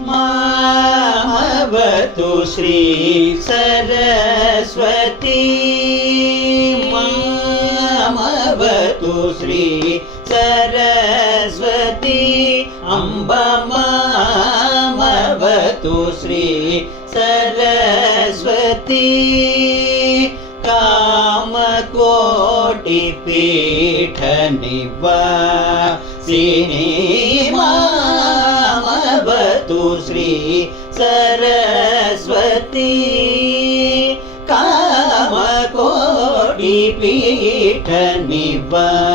मामवतु श्री सरस्वती मामवतु श्री सरस्वती अम्ब मामवतु श्री सरस्वती कामकोटिपीठ निवासिनी मामवतु श्री सरस्वती कामकोटिपीठ निवासिनी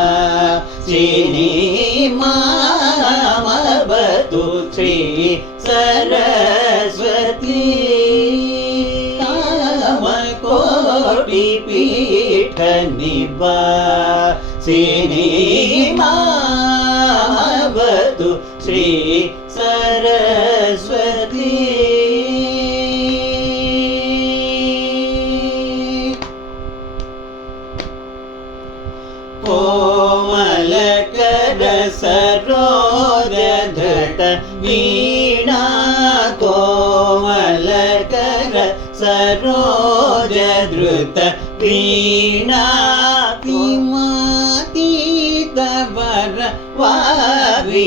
मामवतु श्री सरस्वती कामकोटिपीठ निवासिनी मामवतु श्री सरस्वती कोमलकर सरोजधृत वीणा कोमलकर सरोजधृत वीणा तीमातीतवर वाविभूषणा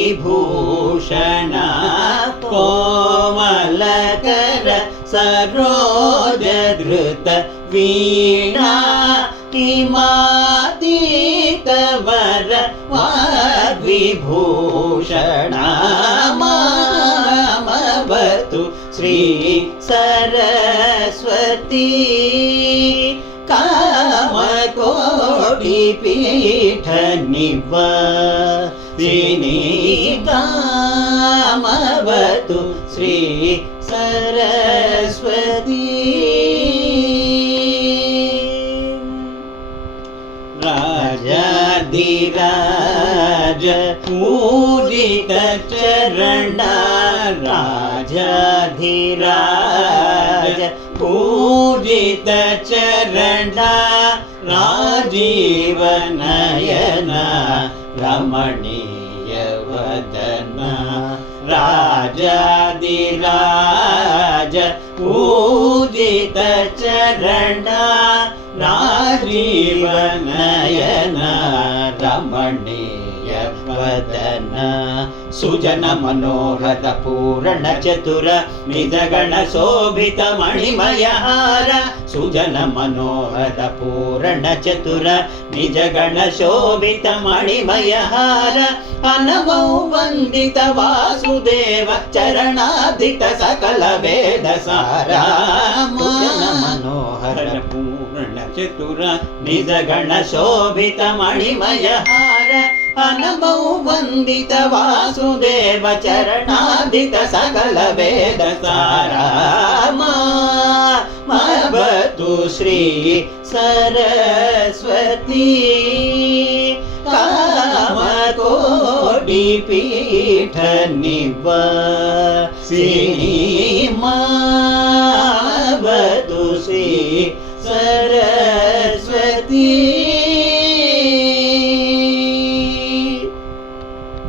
कोमलकर सरोजधृत वीणा तीमातीतवर वाग्विभूषणा मामवतु श्री सरस्वती कामकोटिपीठ निवासिनी कामवतु श्री सरस्वती राजाधिराज पूजित चरणा राजाधिराज पूजित चरणा राजीव नयना रमणीय वदना राजाधिराज पूजित चरणा राजीव नयना रमणीय वदना सुजन मनोहर पूर्ण चतुर निजगण शोभित मणिमय हार सुजन मनोहर पूर्ण चतुर निजगण शोभित मणिमय हार अनमौ वंदित वासुदेव चरणादित सकल वेद सारा सुजन मनोहर पूर्ण चतुर निजगण शोभित मणिमय हार अनमौ वंदित वासुदेव चरणादित सकल वेद सारा मामवतु श्री सरस्वती कामकोटिपीठ निवासिनी